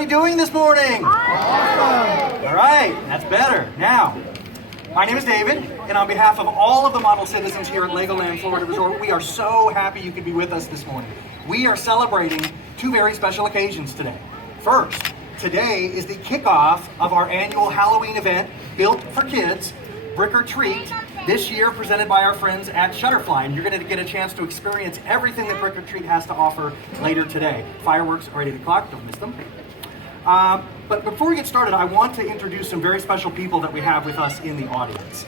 everybody doing this morning? Awesome. All right, that's better. Now, my name is David, and on behalf of all of the model citizens here at Legoland Florida Resort, we are so happy you could be with us this morning. We are celebrating two very special occasions today. First, today is the kickoff of our annual Halloween event, Built for Kids, Brick or Treat, this year presented by our friends at Shutterfly, and you're going to get a chance to experience everything that Brick or Treat has to offer later today. Fireworks are at 8 o'clock, don't miss them. But before we get started, I want to introduce some very special people that we have with us in the audience.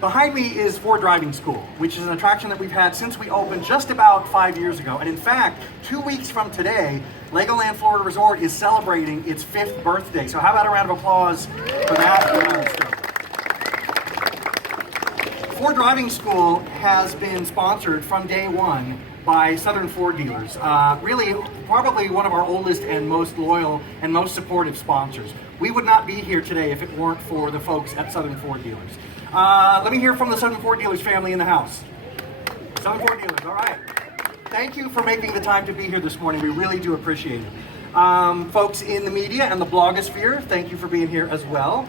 Behind me is Ford Driving School, which is an attraction that we've had since we opened just about 5 years ago. And in fact, 2 weeks from today, Legoland Florida Resort is celebrating its 5th birthday. So how about a round of applause for that? Ford Driving School has been sponsored from day one by Southern Ford dealers. Really, probably one of our oldest and most loyal and most supportive sponsors. We would not be here today if it weren't for the folks at Southern Ford dealers. Let me hear from the Southern Ford dealers family in the house. Southern Ford dealers, all right. Thank you for making the time to be here this morning. We really do appreciate it. Folks in the media and the blogosphere, thank you for being here as well.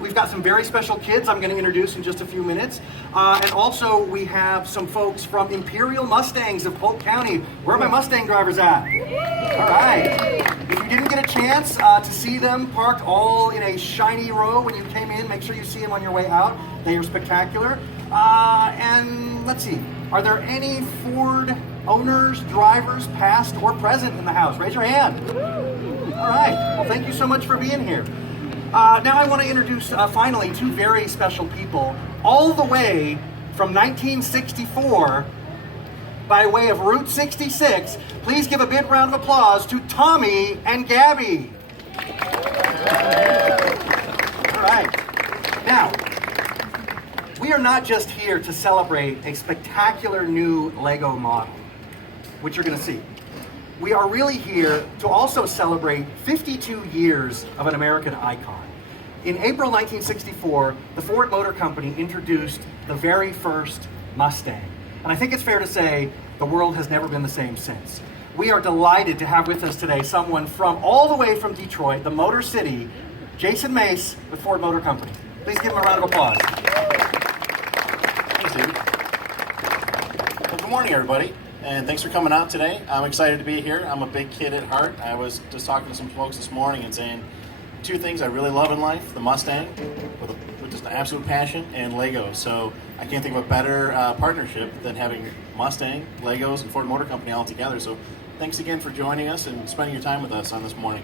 We've got some very special kids I'm going to introduce in just a few minutes. And also we have some folks from Imperial Mustangs of Polk County. Where are my Mustang drivers at? All right. If you didn't get a chance to see them parked all in a shiny row when you came in, make sure you see them on your way out. They are spectacular. And let's see, are there any Ford owners, drivers, past or present in the house? Raise your hand. All right. Well, thank you so much for being here. Now I want to introduce, finally, two very special people, all the way from 1964, by way of Route 66. Please give a big round of applause to Tommy and Gabby. All right. Now, we are not just here to celebrate a spectacular new Lego model, which you're going to see. We are really here to also celebrate 52 years of an American icon. In April 1964, the Ford Motor Company introduced the very first Mustang. And I think it's fair to say the world has never been the same since. We are delighted to have with us today someone from all the way from Detroit, the Motor City, Jason Mace with Ford Motor Company. Please give him a round of applause. Thanks, David. Well, good morning, everybody. And thanks for coming out today. I'm excited to be here. I'm a big kid at heart. I was just talking to some folks this morning and saying two things I really love in life: the Mustang, with just an absolute passion, and Lego. So I can't think of a better partnership than having Mustang, Legos, and Ford Motor Company all together. So thanks again for joining us and spending your time with us on this morning.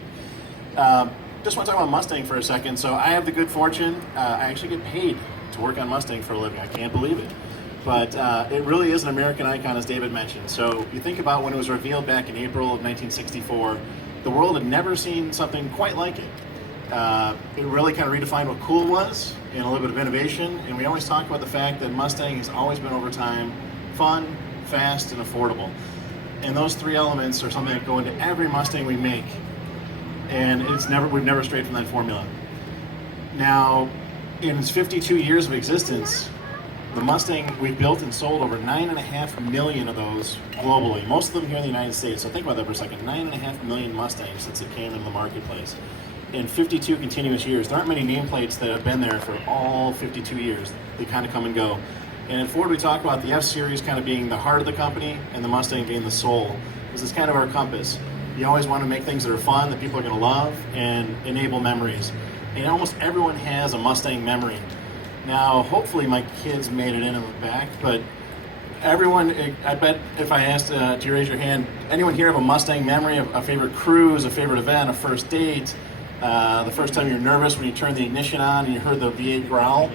Just want to talk about Mustang for a second. So I have the good fortune, I actually get paid to work on Mustang for a living. I can't believe it. But it really is an American icon, as David mentioned. So you think about when it was revealed back in April of 1964, the world had never seen something quite like it. It really kind of redefined what cool was and a little bit of innovation. And we always talk about the fact that Mustang has always been over time fun, fast, and affordable. And those three elements are something that go into every Mustang we make. And we've never strayed from that formula. Now, in its 52 years of existence, the Mustang, we've built and sold over 9.5 million of those globally, most of them here in the United States. So think about that for a second, 9.5 million Mustangs since it came into the marketplace. In 52 continuous years. There aren't many nameplates that have been there for all 52 years. They kind of come and go. And at Ford, we talk about the F-Series kind of being the heart of the company and the Mustang being the soul. This is kind of our compass. You always want to make things that are fun, that people are going to love, and enable memories. And almost everyone has a Mustang memory. Now, hopefully my kids made it in the back, but everyone, I bet if I asked to raise your hand, anyone here have a Mustang memory, a favorite cruise, a favorite event, a first date, the first time you're nervous when you turned the ignition on and you heard the V8 growl?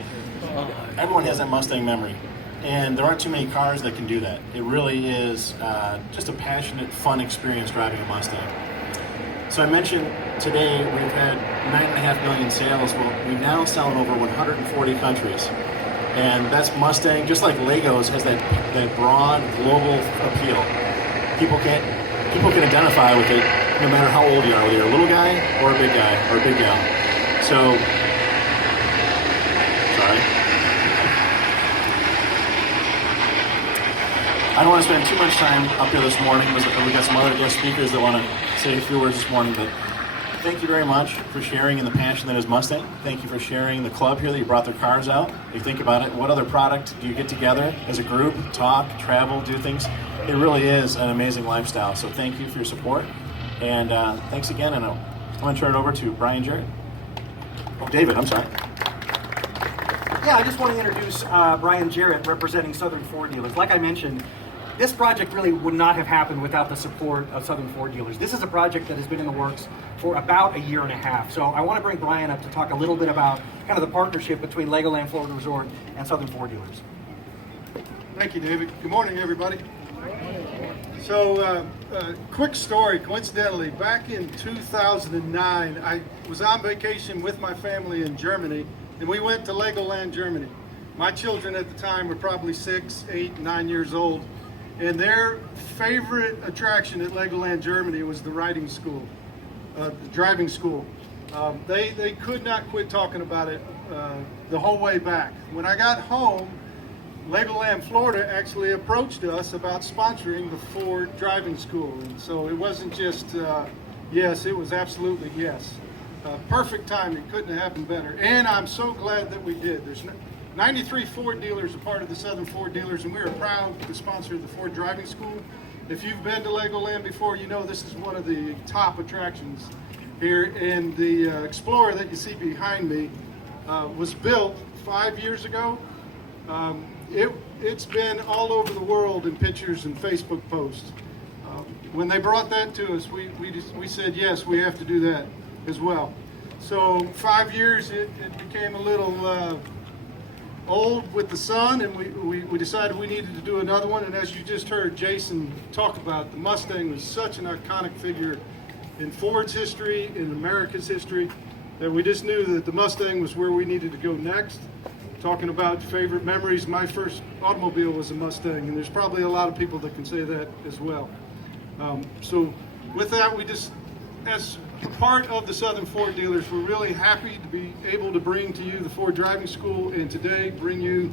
Everyone has that Mustang memory. And there aren't too many cars that can do that. It really is just a passionate, fun experience driving a Mustang. So I mentioned today we've had 9.5 million sales. Well, we now sell in over 140 countries. And that's Mustang, just like Legos, has that broad global appeal. People can identify with it no matter how old you are, whether you're a little guy or a big guy or a big gal. So, sorry. I don't want to spend too much time up here this morning. We got some other guest speakers that want to say a few words this morning, but thank you very much for sharing in the passion that is Mustang. Thank you for sharing the club here that you brought their cars out. If you think about it, what other product do you get together as a group, talk, travel, do things? It really is an amazing lifestyle. So thank you for your support. And thanks again. And I'm going to turn it over to Bryan Jarrett. Oh, David, I'm sorry. Yeah, I just want to introduce Bryan Jarrett, representing Southern Ford Dealers. Like I mentioned, this project really would not have happened without the support of Southern Ford Dealers. This is a project that has been in the works for about a year and a half. So I want to bring Bryan up to talk a little bit about kind of the partnership between Legoland Florida Resort and Southern Ford Dealers. Thank you, David. Good morning, everybody. So, quick story. Coincidentally, back in 2009, I was on vacation with my family in Germany, and we went to Legoland, Germany. My children at the time were probably 6, 8, 9 years old, and their favorite attraction at Legoland, Germany was the riding school, the driving school. They could not quit talking about it the whole way back. When I got home, Legoland, Florida actually approached us about sponsoring the Ford driving school. And so it wasn't just yes, it was absolutely yes. Perfect timing, couldn't have happened better. And I'm so glad that we did. There's 93 Ford dealers a part of the Southern Ford Dealers, and we are proud to sponsor the Ford driving school. If you've been to Legoland before, you know this is one of the top attractions here. And the Explorer that you see behind me was built 5 years ago. It's been all over the world in pictures and Facebook posts. When they brought that to us, we said, yes, we have to do that as well. So 5 years, it became a little old with the sun, and we decided we needed to do another one. And as you just heard Jason talk about, the Mustang was such an iconic figure in Ford's history, in America's history, that we just knew that the Mustang was where we needed to go next. Talking about favorite memories, my first automobile was a Mustang, and there's probably a lot of people that can say that as well. So with that, we just, as part of the Southern Ford Dealers, we're really happy to be able to bring to you the Ford Driving School, and today bring you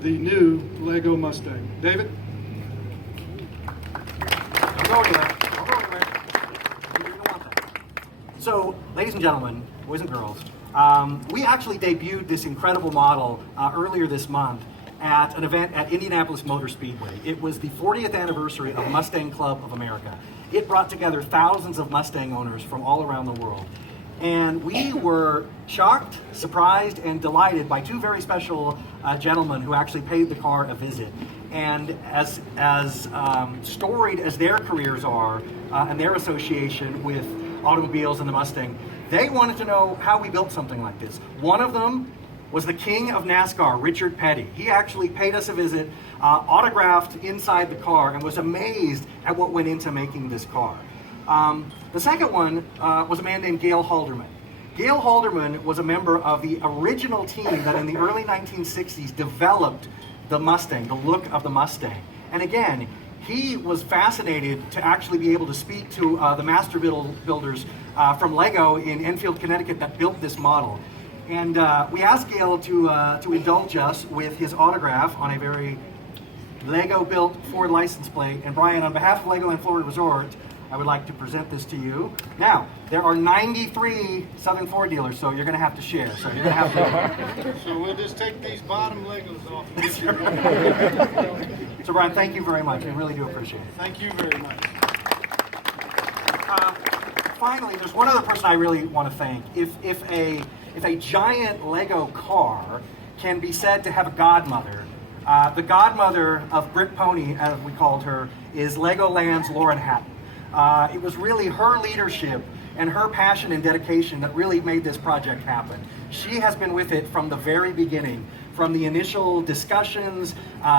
the new Lego Mustang. David? Don't go anywhere. Don't go anywhere. You don't want that. So, ladies and gentlemen, boys and girls, we actually debuted this incredible model earlier this month at an event at Indianapolis Motor Speedway. It was the 40th anniversary of Mustang Club of America. It brought together thousands of Mustang owners from all around the world. And we were shocked, surprised, and delighted by two very special gentlemen who actually paid the car a visit. And as storied as their careers are and their association with automobiles and the Mustang, they wanted to know how we built something like this. One of them was the king of NASCAR, Richard Petty. He actually paid us a visit, autographed inside the car, and was amazed at what went into making this car. The second one was a man named Gail Halderman. Gail Halderman was a member of the original team that in the early 1960s developed the Mustang, the look of the Mustang. And again, he was fascinated to actually be able to speak to the master builders from Lego in Enfield, Connecticut that built this model. And we asked Gail to indulge us with his autograph on a very Lego-built Ford license plate. And Bryan, on behalf of Legoland Florida Resort, I would like to present this to you. Now, there are 93 Southern Ford dealers, so you're going to have to share. So you're going to have to. So we'll just take these bottom Legos off. So Bryan, thank you very much. I really do appreciate it. Thank you very much. Finally, there's one other person I really want to thank. If a giant Lego car can be said to have a godmother, the godmother of Britt Pony, as we called her, is Legoland's Lauren Hatton. It was really her leadership and her passion and dedication that really made this project happen. She has been with it from the very beginning, from the initial discussions,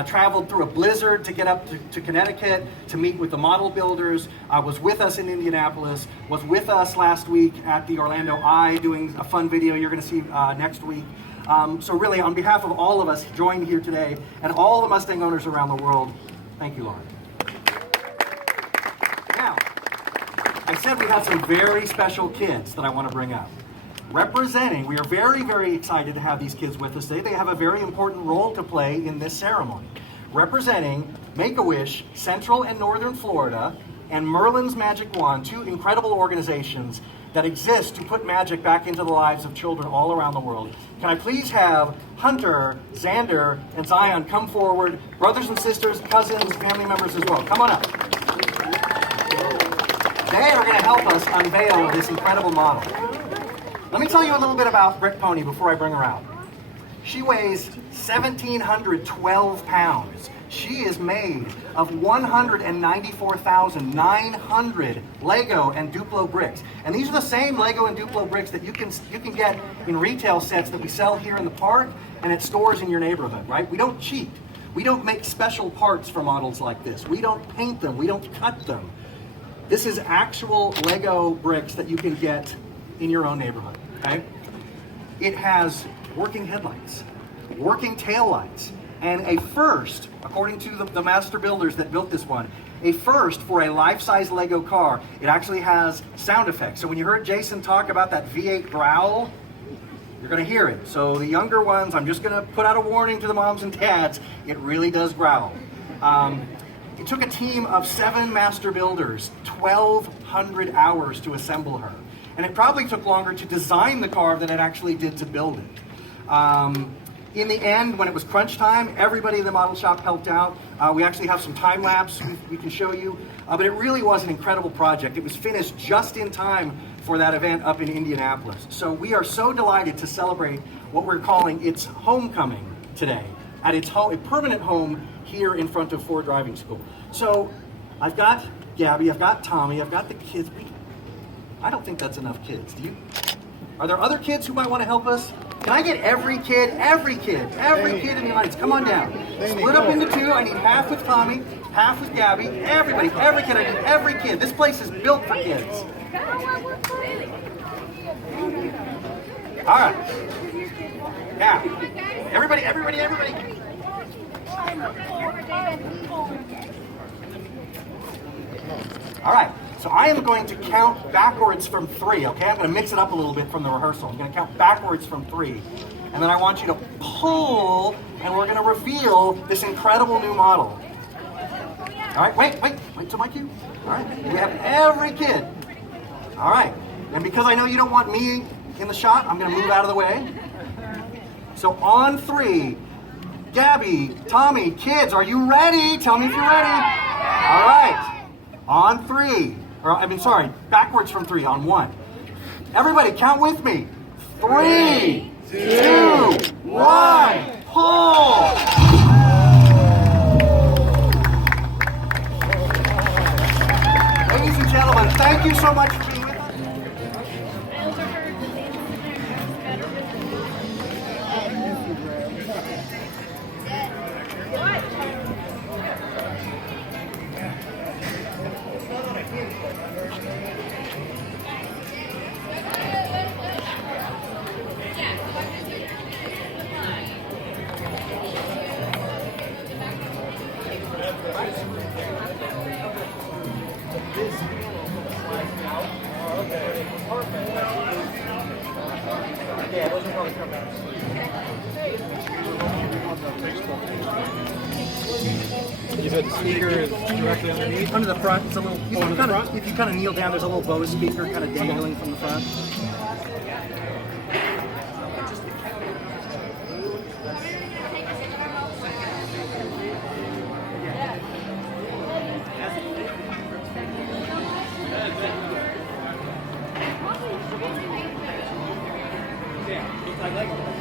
traveled through a blizzard to get up to Connecticut to meet with the model builders, was with us in Indianapolis, was with us last week at the Orlando Eye doing a fun video you're going to see next week. So really, on behalf of all of us joined here today and all the Mustang owners around the world, thank you, Lauren. Now, I said we had some very special kids that I want to bring up. Representing, we are very, very excited to have these kids with us today. They have a very important role to play in this ceremony. representing Make-A-Wish, Central and Northern Florida, and Merlin's Magic Wand, two incredible organizations that exist to put magic back into the lives of children all around the world. Can I please have Hunter, Xander, and Zion come forward, brothers and sisters, cousins, family members as well. Come on up. They are going to help us unveil this incredible model. Let me tell you a little bit about Brick Pony before I bring her out. She weighs 1,712 pounds. She is made of 194,900 Lego and Duplo bricks. And these are the same Lego and Duplo bricks that you can get in retail sets that we sell here in the park and at stores in your neighborhood, right? We don't cheat. We don't make special parts for models like this. We don't paint them. We don't cut them. This is actual Lego bricks that you can get in your own neighborhood, okay? It has working headlights, working taillights, and a first, according to the master builders that built this one, a first for a life-size Lego car. It actually has sound effects. So when you heard Jason talk about that V8 growl, you're gonna hear it. So the younger ones, I'm just gonna put out a warning to the moms and dads, it really does growl. It took a team of 7 master builders, 1,200 hours to assemble her. And it probably took longer to design the car than it actually did to build it. In the end, when it was crunch time, everybody in the model shop helped out. We actually have some time lapse we can show you. But it really was an incredible project. It was finished just in time for that event up in Indianapolis. So we are so delighted to celebrate what we're calling its homecoming today at its home, a permanent home here in front of Ford Driving School. So I've got Gabby, I've got Tommy, I've got the kids. I don't think that's enough kids. Do you? Are there other kids who might want to help us? Can I get every kid in the audience? Come on down. Split up into 2. I need half with Tommy, half with Gabby. Everybody, every kid, I need every kid. This place is built for kids. All right. Now, everybody. All right. So I am going to count backwards from 3, okay? I'm going to mix it up a little bit from the rehearsal. I'm going to count backwards from 3. And then I want you to pull, and we're going to reveal this incredible new model. All right, wait till my cue. All right, we have every kid. All right, and because I know you don't want me in the shot, I'm going to move out of the way. So on 3, Gabby, Tommy, kids, are you ready? Tell me if you're ready. All right, on 3. Backwards from 3, on 1. Everybody, count with me. 3, 2, 1, pull! Ladies and gentlemen, thank you so much for being with us. You said the speaker is directly underneath? Under the front, it's a little. If you kind of kneel down, there's a little Bose speaker kind of dangling from the front. Yeah,